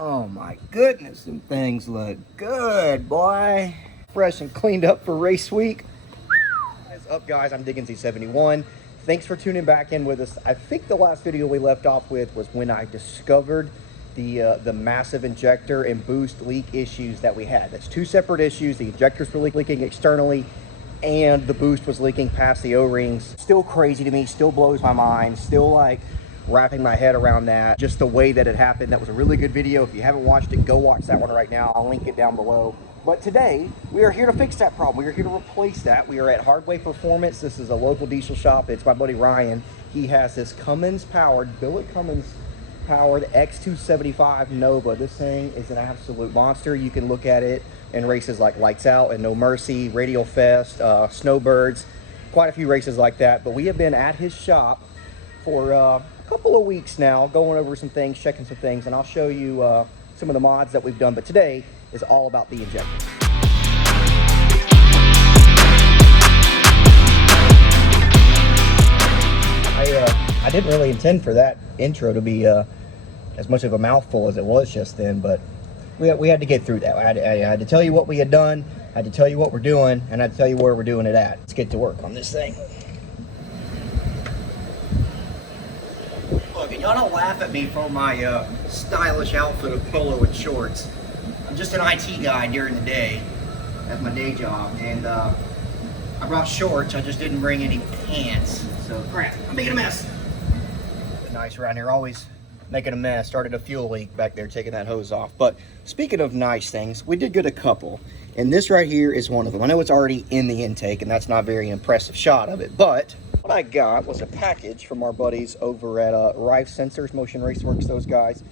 Oh my goodness, them things look good, boy. Fresh and cleaned up for race week. What is up, guys? I'm Diggins71. Thanks for tuning back in with us. I think the last video we left off with was when I discovered the massive injector and boost leak issues that we had. That's two separate issues. The injectors were leaking externally and the boost was leaking past the O-rings. Still crazy to me, still blows my mind, still like wrapping my head around that, just the way that it happened. That was a really good video. If you haven't watched it, go watch that one right now. I'll link it down below. But today, we are here to fix that problem. We are here to replace that. We are at Hardway Performance. This is a local diesel shop. It's my buddy Ryan. He has this Cummins-powered, Billet Cummins-powered X275 Nova. This thing is an absolute monster. You can look at it in races like Lights Out and No Mercy, Radial Fest, Snowbirds, quite a few races like that. But we have been at his shop for a couple of weeks now, going over some things, checking some things, and I'll show you some of the mods that we've done. But today is all about the injector. I didn't really intend for that intro to be as much of a mouthful as it was just then, but we had to get through that. I had to tell you what we had done, I had to tell you what we're doing, and I had to tell you where we're doing it at. Let's get to work on this thing. Look, and y'all don't laugh at me for my stylish outfit of polo and shorts. I'm just an IT guy during the day. That's my day job, and I brought shorts. I just didn't bring any pants. So crap, I'm making a mess. Nice around here, always making a mess. Started a fuel leak back there, taking that hose off. But speaking of nice things, we did get a couple, and this right here is one of them. I know it's already in the intake, and that's not a very impressive shot of it, but what I got was a package from our buddies over at Rife Sensors, Motion Raceworks, those guys.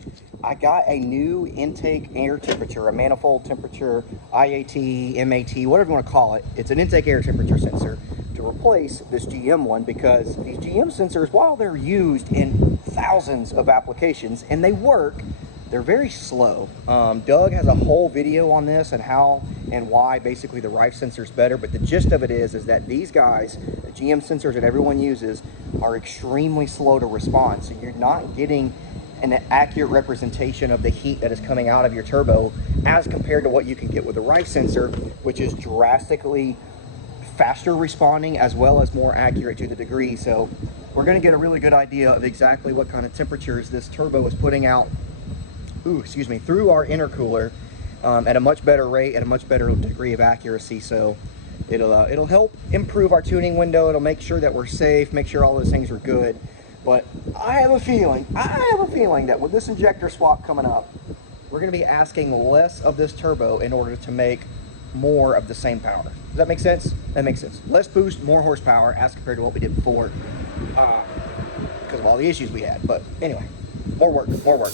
I got a new intake air temperature, a manifold temperature, IAT, MAT, whatever you want to call it. It's an intake air temperature sensor to replace this GM one, because these GM sensors, while they're used in thousands of applications and they work, they're very slow. Doug has a whole video on this and how and why basically the Rife sensor is better, but the gist of it is that these guys, the GM sensors that everyone uses, are extremely slow to respond. So you're not getting an accurate representation of the heat that is coming out of your turbo as compared to what you can get with a Rife sensor, which is drastically faster responding as well as more accurate to the degree. So we're going to get a really good idea of exactly what kind of temperatures this turbo is putting out through our intercooler at a much better rate, at a much better degree of accuracy. So it'll help improve our tuning window. It'll make sure that we're safe, make sure all those things are good. But I have a feeling that with this injector swap coming up, we're going to be asking less of this turbo in order to make more of the same power. Does that make sense? That makes sense. Less boost, more horsepower as compared to what we did before, because of all the issues we had. But anyway, more work, more work.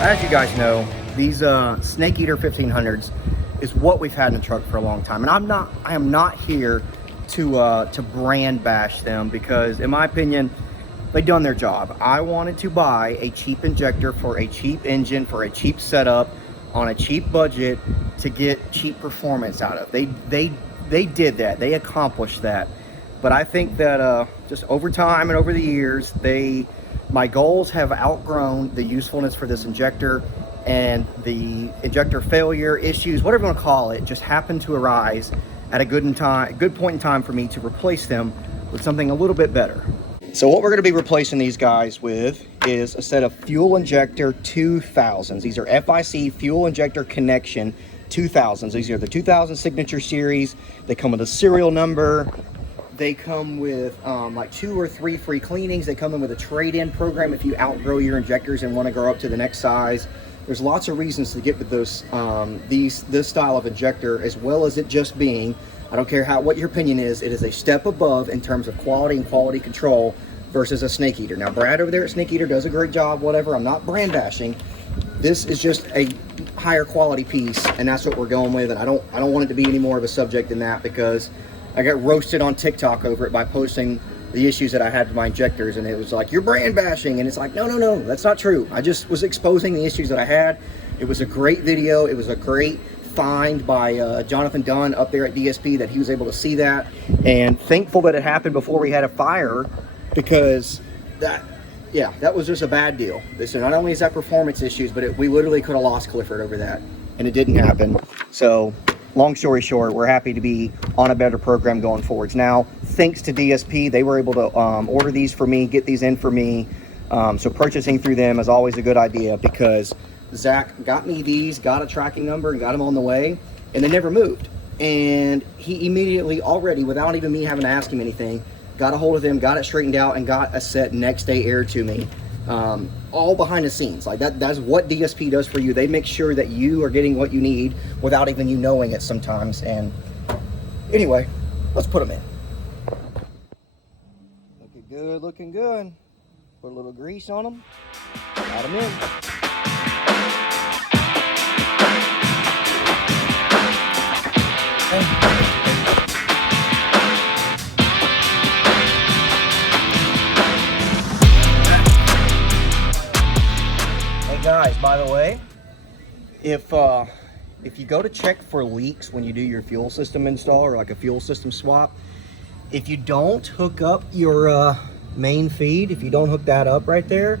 As you guys know, these Snake Eater 1500s is what we've had in the truck for a long time, and I am not here to brand bash them, because in my opinion they've done their job. I wanted to buy a cheap injector for a cheap engine, for a cheap setup, on a cheap budget, to get cheap performance out of. They did that. They accomplished that. But I think that just over time and over the years, my goals have outgrown the usefulness for this injector, and the injector failure issues, whatever you want to call it, just happened to arise at a good point in time for me to replace them with something a little bit better. So what we're going to be replacing these guys with is a set of fuel injector 2000s. These are FIC fuel injector connection 2000s. These are the 2000 signature series. They come with a serial number. They come with like 2 or 3 free cleanings. They come in with a trade-in program if you outgrow your injectors and want to grow up to the next size. There's lots of reasons to get with those this style of injector, as well as it just being, I don't care what your opinion is, it is a step above in terms of quality and quality control versus a Snake Eater. Now, Brad over there at Snake Eater does a great job, whatever. I'm not brand bashing. This is just a higher quality piece, and that's what we're going with. And I don't want it to be any more of a subject than that, because I got roasted on TikTok over it by posting the issues that I had with my injectors, and it was like, you're brand bashing, and it's like, no, that's not true. I just was exposing the issues that I had. It was a great video. It was a great find by Jonathan Dunn up there at DSP, that he was able to see that, and thankful that it happened before we had a fire, because that was just a bad deal. So not only is that performance issues, but we literally could have lost Clifford over that, and it didn't happen. So long story short, we're happy to be on a better program going forwards. Now, thanks to DSP, they were able to order these for me, get these in for me. So purchasing through them is always a good idea, because Zach got me these, got a tracking number, and got them on the way, and they never moved. And he immediately, already, without even me having to ask him anything, got a hold of them, got it straightened out, and got a set next day aired to me. All behind the scenes. Like that's what DSP does for you. They make sure that you are getting what you need without even you knowing it sometimes. And anyway, let's put them in. Looking good. Put a little grease on them, add them in. Hey guys, by the way, if you go to check for leaks when you do your fuel system install, or like a fuel system swap, if you don't hook up your main feed, if you don't hook that up right there,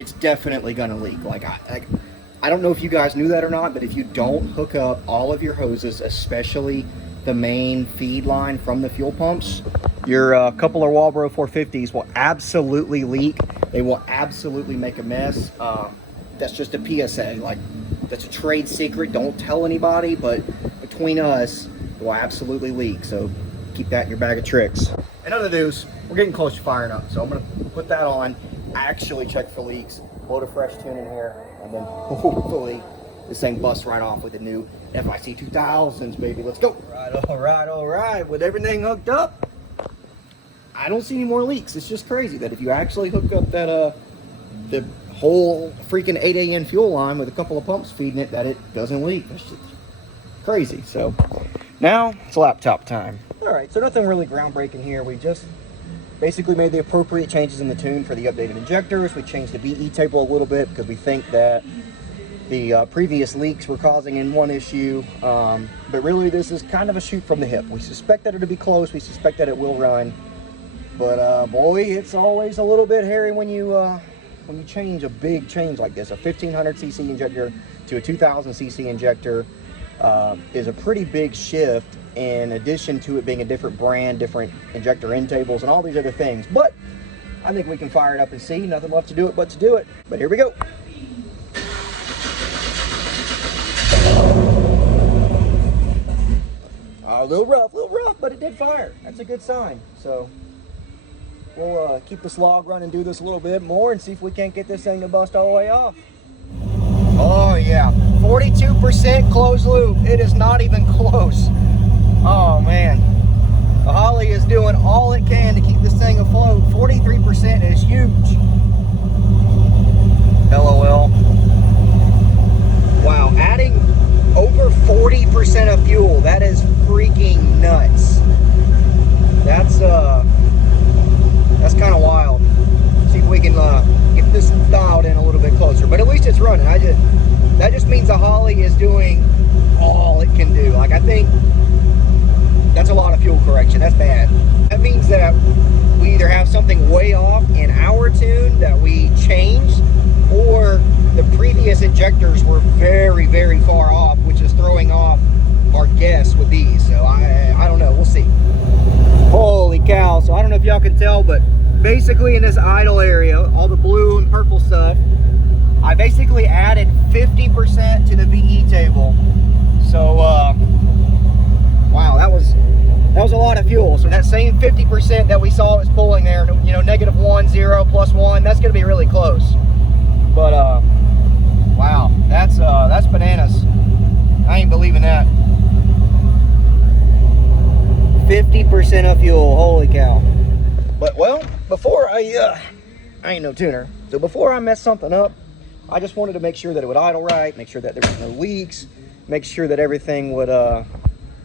it's definitely gonna leak. Like I don't know if you guys knew that or not, but if you don't hook up all of your hoses, especially the main feed line from the fuel pumps, your couple of Walbro 450s will absolutely leak. They will absolutely make a mess. That's just a PSA. Like, that's a trade secret. Don't tell anybody, but between us, it will absolutely leak. So keep that in your bag of tricks. And other news, we're getting close to firing up. So I'm gonna put that on, actually check for leaks, load a fresh tune in here, and then hopefully this thing busts right off with the new FIC 2000s, baby. Let's go. All right. With everything hooked up, I don't see any more leaks. It's just crazy that if you actually hook up that the whole freaking 8AN fuel line with a couple of pumps feeding it, that it doesn't leak. That's just crazy. So now it's laptop time. All right, so nothing really groundbreaking here. We just basically made the appropriate changes in the tune for the updated injectors. We changed the VE table a little bit because we think that the previous leaks were causing in one issue, but really this is kind of a shoot from the hip. We suspect that it'll be close. We suspect that it will run, but boy, it's always a little bit hairy when you change a big change like this. A 1500cc injector to a 2000cc injector is a pretty big shift, in addition to it being a different brand, different injector end tables, and all these other things. But I think we can fire it up and see. Nothing left to do it but to do it. But here we go. A little rough, but it did fire. That's a good sign. So we'll keep the slog running, do this a little bit more, and see if we can't get this thing to bust all the way off. Oh yeah, 42% closed loop. It is not even close. Oh man, the Holly is doing all it can to keep this thing afloat. 43% is huge. LOL. Wow, adding over 40% of fuel, that is freaking nuts. That's kind of wild. See if we can get this dialed in a little bit closer, but at least it's running. That just means the Holly is doing all it can do. Like, I think that's a lot of fuel correction. That's bad. That means that we either have something way off in our tune that we changed, or the previous injectors were very, very far off, which is throwing off our guess with these. So I don't know. We'll see. Holy cow. So I don't know if y'all can tell, but basically in this idle area, all the blue and purple stuff, I basically added 50% to the VE table. So wow, that was a lot of fuel. So that same 50% that we saw was pulling there, you know, -1, 0, +1, that's gonna be really close. But wow, that's bananas. I ain't believing that. 50% of fuel, holy cow. But well, before I ain't no tuner, so before I mess something up, I just wanted to make sure that it would idle right, make sure that there was no leaks, make sure that everything would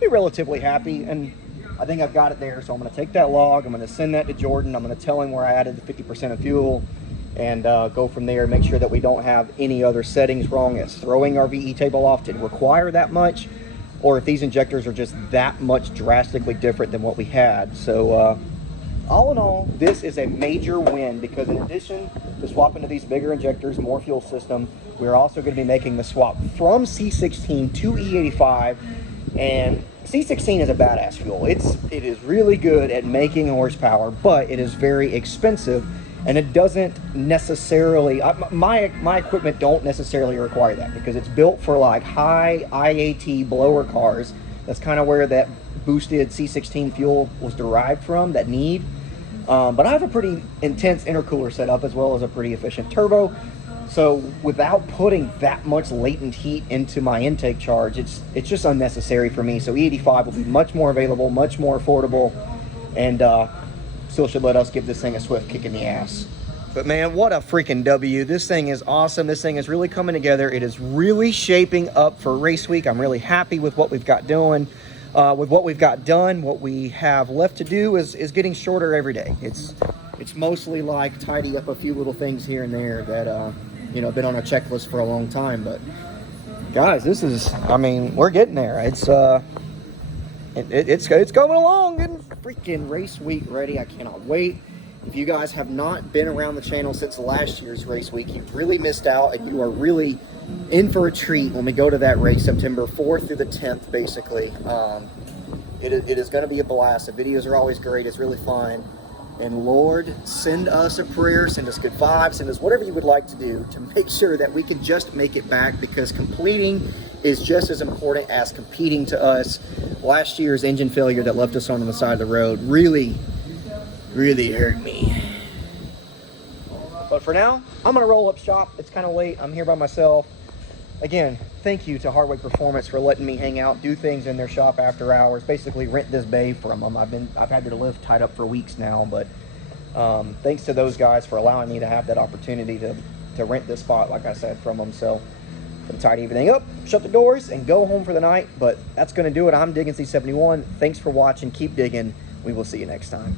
be relatively happy. And I think I've got it there. So I'm going to take that log, I'm going to send that to Jordan, I'm going to tell him where I added the 50% of fuel, and go from there. Make sure that we don't have any other settings wrong as throwing our VE table off to require that much, or if these injectors are just that much drastically different than what we had. So all in all, this is a major win, because in addition to swapping to these bigger injectors, more fuel system, we're also going to be making the swap from C16 to E85. And C16 is a badass fuel. It is really good at making horsepower, but it is very expensive, and it doesn't necessarily, my equipment don't necessarily require that, because it's built for like high IAT blower cars. That's kind of where that boosted C16 fuel was derived from, that need. But I have a pretty intense intercooler setup, as well as a pretty efficient turbo. So without putting that much latent heat into my intake charge, it's just unnecessary for me. So E85 will be much more available, much more affordable, and still should let us give this thing a swift kick in the ass. But man, what a freaking W. This thing is awesome. This thing is really coming together. It is really shaping up for race week. I'm really happy with what we've got doing. With what we've got done, what we have left to do is getting shorter every day. It's mostly like tidy up a few little things here and there that you know, been on our checklist for a long time. But guys, this is, I mean, we're getting there. It's going along, and freaking race week ready. I cannot wait. If you guys have not been around the channel since last year's race week, you've really missed out, and you are really in for a treat when we go to that race, September 4th through the 10th, basically. It is going to be a blast. The videos are always great. It's really fun. And Lord, send us a prayer, send us good vibes, send us whatever you would like to do to make sure that we can just make it back, because completing is just as important as competing to us. Last year's engine failure that left us on the side of the road really hurt me. But for now, I'm going to roll up shop. It's kind of late. I'm here by myself. Again, thank you to Hardway Performance for letting me hang out, do things in their shop after hours, basically rent this bay from them. I've had to live tied up for weeks now, but thanks to those guys for allowing me to have that opportunity to rent this spot, like I said, from them. So I'm going to tidy everything up, shut the doors, and go home for the night. But that's going to do it. I'm Digging C71. Thanks for watching. Keep digging. We will see you next time.